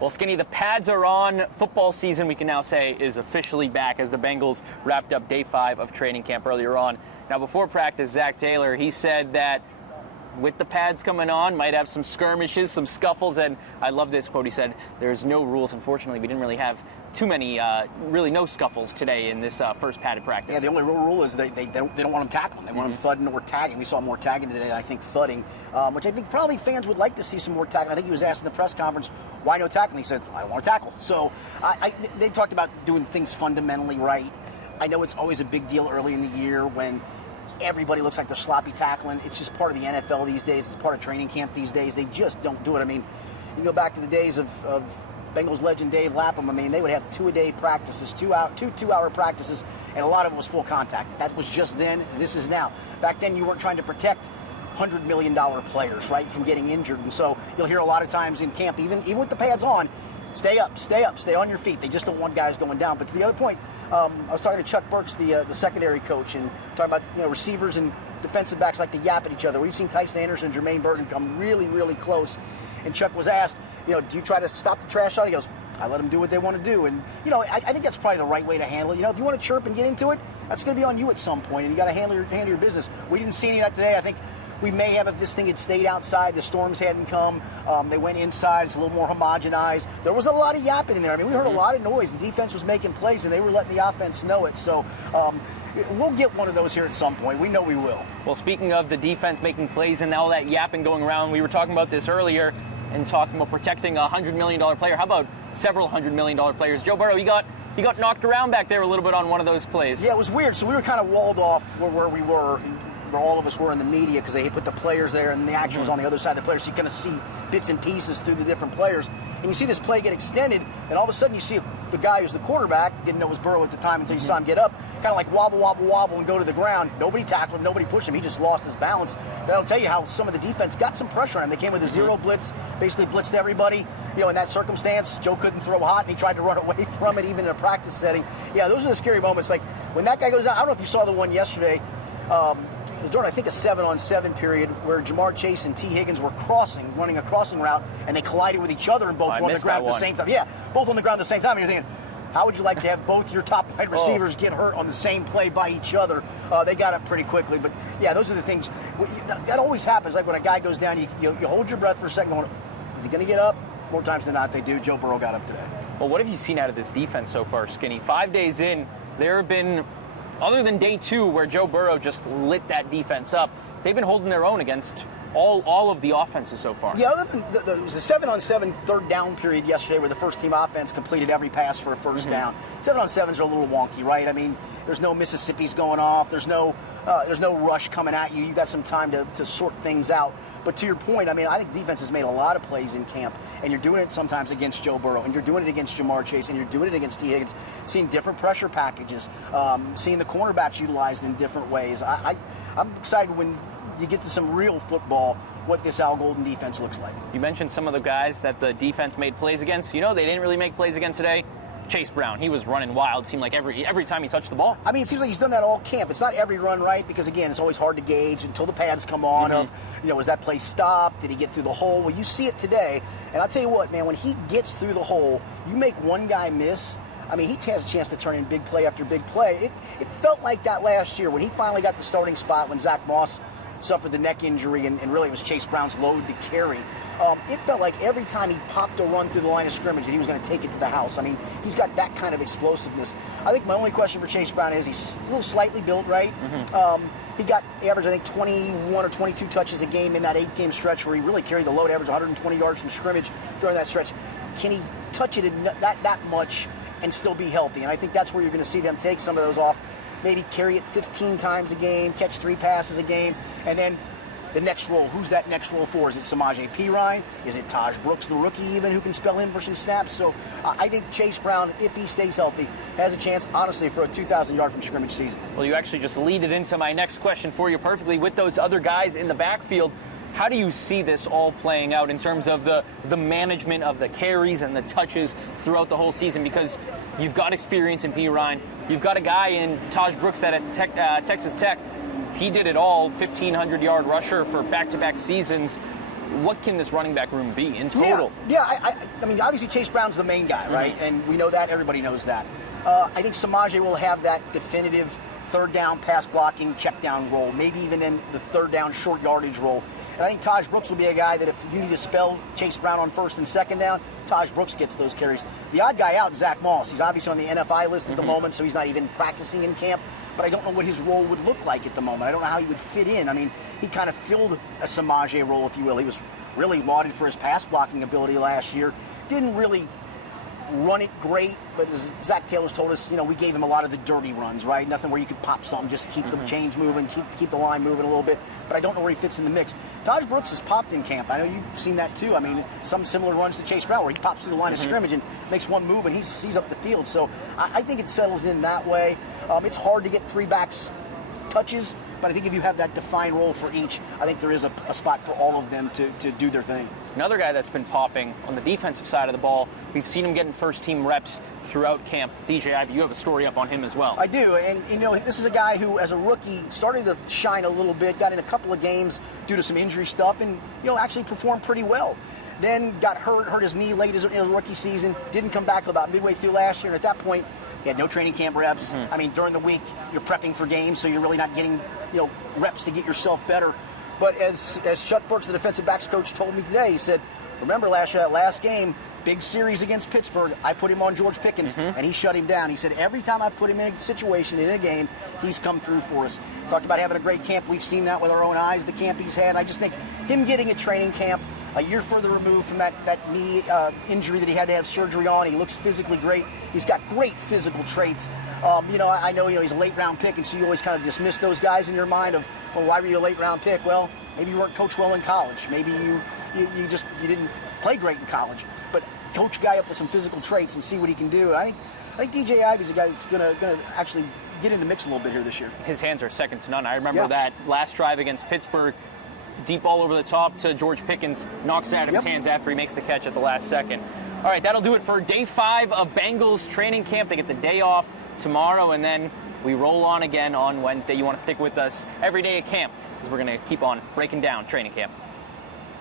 Well, Skinny, the pads are on. Football season, we can now say, is officially back as the Bengals wrapped up day 5 of training camp earlier on. Now, before practice, Zach Taylor, he said that with the pads coming on, might have some skirmishes, some scuffles, and I love this quote. He said, "There's no rules. Unfortunately, we didn't really have too many, really no scuffles today in this first padded practice." Yeah, the only real rule is they don't want them tackling. They want them thudding or tagging. We saw more tagging today, I think thudding, which I think probably fans would like to see some more tackling. I think he was asked in the press conference, why no tackling? He said, I don't want to tackle. So they talked about doing things fundamentally right. I know it's always a big deal early in the year when everybody looks like they're sloppy tackling. It's just part of the NFL these days. It's part of training camp these days. They just don't do it. I mean, you go back to the days of Bengals legend Dave Lapham. I mean, they would have 2-a-day practices, two-hour practices, and a lot of it was full contact. That was just then. This is now. Back then, you weren't trying to protect $100 million players, right, from getting injured. And so you'll hear a lot of times in camp, even with the pads on, stay up, stay on your feet. They just don't want guys going down. But to the other point, I was talking to Chuck Burks, the secondary coach, and talking about receivers and defensive backs like to yap at each other. We've seen Tyson Anderson and Jermaine Burton come really, really close. And Chuck was asked, do you try to stop the trash shot? He goes, I let them do what they want to do. And, I think that's probably the right way to handle it. If you want to chirp and get into it, that's going to be on you at some point, and you got to handle your business. We didn't see any of that today. I think we may have if this thing had stayed outside, the storms hadn't come. They went inside. It's a little more homogenized. There was a lot of yapping in there. I mean, we heard a lot of noise. The defense was making plays, and they were letting the offense know it. So we'll get one of those here at some point. We know we will. Well, speaking of the defense making plays and all that yapping going around, we were talking about this earlier and talking about protecting a $100 million player. How about several $100 million players? Joe Burrow, he got knocked around back there a little bit on one of those plays. Yeah, it was weird. So we were kind of walled off where we were, where all of us were in the media, because they put the players there and the action was on the other side of the players. So you kind of see bits and pieces through the different players. And you see this play get extended, and all of a sudden you see the guy who's the quarterback, didn't know it was Burrow at the time until you saw him get up, kind of like wobble and go to the ground. Nobody tackled him, nobody pushed him. He just lost his balance. That'll tell you how some of the defense got some pressure on him. They came with a zero blitz, basically blitzed everybody. In that circumstance, Joe couldn't throw hot, and he tried to run away from it, even in a practice setting. Yeah, those are the scary moments. Like when that guy goes out, I don't know if you saw the one yesterday, during, I think, a 7-on-7 period where Jamar Chase and T. Higgins were running a crossing route, and they collided with each other, and both were on the ground at the same time. Yeah, both on the ground at the same time. And you're thinking, how would you like to have both your top wide receivers get hurt on the same play by each other? They got up pretty quickly. But, yeah, those are the things. That always happens. Like when a guy goes down, you hold your breath for a second going, is he going to get up? More times than not, they do. Joe Burrow got up today. Well, what have you seen out of this defense so far, Skinny? 5 days in, there have been, other than day 2 where Joe Burrow just lit that defense up, they've been holding their own against all of the offenses so far. Yeah, other than there was a 7-on-7 third down period yesterday where the first team offense completed every pass for a first down. 7-on-7s are a little wonky, right? I mean, there's no Mississippi's going off. There's no rush coming at you. You got some time to sort things out. But to your point, I mean, I think defense has made a lot of plays in camp, and you're doing it sometimes against Joe Burrow, and you're doing it against Jamar Chase, and you're doing it against T. Higgins, seeing different pressure packages, seeing the cornerbacks utilized in different ways. I'm excited when you get to some real football, what this Al Golden defense looks like. You mentioned some of the guys that the defense made plays against. They didn't really make plays against today. Chase Brown, he was running wild. Seemed like every time he touched the ball. I mean, it seems like he's done that all camp. It's not every run, right? Because, again, it's always hard to gauge until the pads come on was that play stopped? Did he get through the hole? Well, you see it today. And I'll tell you what, man, when he gets through the hole, you make one guy miss. I mean, he has a chance to turn in big play after big play. It felt like that last year when he finally got the starting spot when Zach Moss suffered the neck injury, and really it was Chase Brown's load to carry. It felt like every time he popped a run through the line of scrimmage that he was going to take it to the house. I mean, he's got that kind of explosiveness. I think my only question for Chase Brown is he's a little slightly built, right? He got average, I think, 21 or 22 touches a game in that 8-game stretch where he really carried the load, average 120 yards from scrimmage during that stretch. Can he touch it that much and still be healthy? And I think that's where you're going to see them take some of those off. Maybe carry it 15 times a game, catch 3 passes a game, and then the next role. Who's that next role for? Is it Samaje Perine? Is it Taj Brooks, the rookie, even, who can spell in for some snaps? So I think Chase Brown, if he stays healthy, has a chance, honestly, for a 2,000-yard from scrimmage season. Well, you actually just lead it into my next question for you perfectly. With those other guys in the backfield, how do you see this all playing out in terms of the management of the carries and the touches throughout the whole season? Because you've got experience in Perine. You've got a guy in Taj Brooks that at Texas Tech, he did it all, 1,500-yard rusher for back-to-back seasons. what can this running back room be in total? I mean, obviously Chase Brown's the main guy, right? And we know that. Everybody knows that. I think Samaje will have that definitive third down pass blocking, check down role, maybe even in the third down short yardage role. And I think Taj Brooks will be a guy that if you need to spell Chase Brown on first and second down, Taj Brooks gets those carries. The odd guy out is Zach Moss. He's obviously on the NFI list at the moment, so he's not even practicing in camp. But I don't know what his role would look like at the moment. I don't know how he would fit in. I mean, he kind of filled a Samaje role, if you will. He was really lauded for his pass blocking ability last year. Didn't really run it great, but as Zach Taylor's told us, we gave him a lot of the dirty runs, right? Nothing where you could pop something, just keep the chains moving, keep the line moving a little bit. But I don't know where he fits in the mix. Taj Brooks has popped in camp. I know you've seen that too. I mean, some similar runs to Chase Brown where he pops through the line of scrimmage and makes one move and he's up the field. So I think it settles in that way. It's hard to get three backs touches, but I think if you have that defined role for each, I think there is a spot for all of them to do their thing. Another guy that's been popping on the defensive side of the ball, we've seen him getting first-team reps throughout camp. DJ Ivey, you have a story up on him as well. I do, and this is a guy who, as a rookie, started to shine a little bit, got in a couple of games due to some injury stuff, and actually performed pretty well. Then got hurt his knee late in his rookie season, didn't come back about midway through last year, and at that point, he had no training camp reps. I mean, during the week, you're prepping for games, so you're really not getting reps to get yourself better. But as Chuck Burks, the defensive backs coach, told me today, he said, remember last year, that last game, big series against Pittsburgh, I put him on George Pickens, and he shut him down. He said, every time I put him in a situation, in a game, he's come through for us. Talked about having a great camp. We've seen that with our own eyes, the camp he's had. I just think him getting a training camp, a year further removed from that knee injury that he had to have surgery on, he looks physically great. He's got great physical traits. I know he's a late-round pick, and so you always kind of dismiss those guys in your mind of, well, why were you a late-round pick? Well, maybe you weren't coached well in college. Maybe you didn't play great in college. But coach a guy up with some physical traits and see what he can do. I think DJ Ivey's a guy that's going to actually get in the mix a little bit here this year. His hands are second to none. I remember that last drive against Pittsburgh, deep ball over the top to George Pickens, knocks it out of his hands after he makes the catch at the last second. All right, that'll do it for day 5 of Bengals training camp. They get the day off tomorrow, and then we roll on again on Wednesday. You want to stick with us every day at camp, because we're going to keep on breaking down training camp.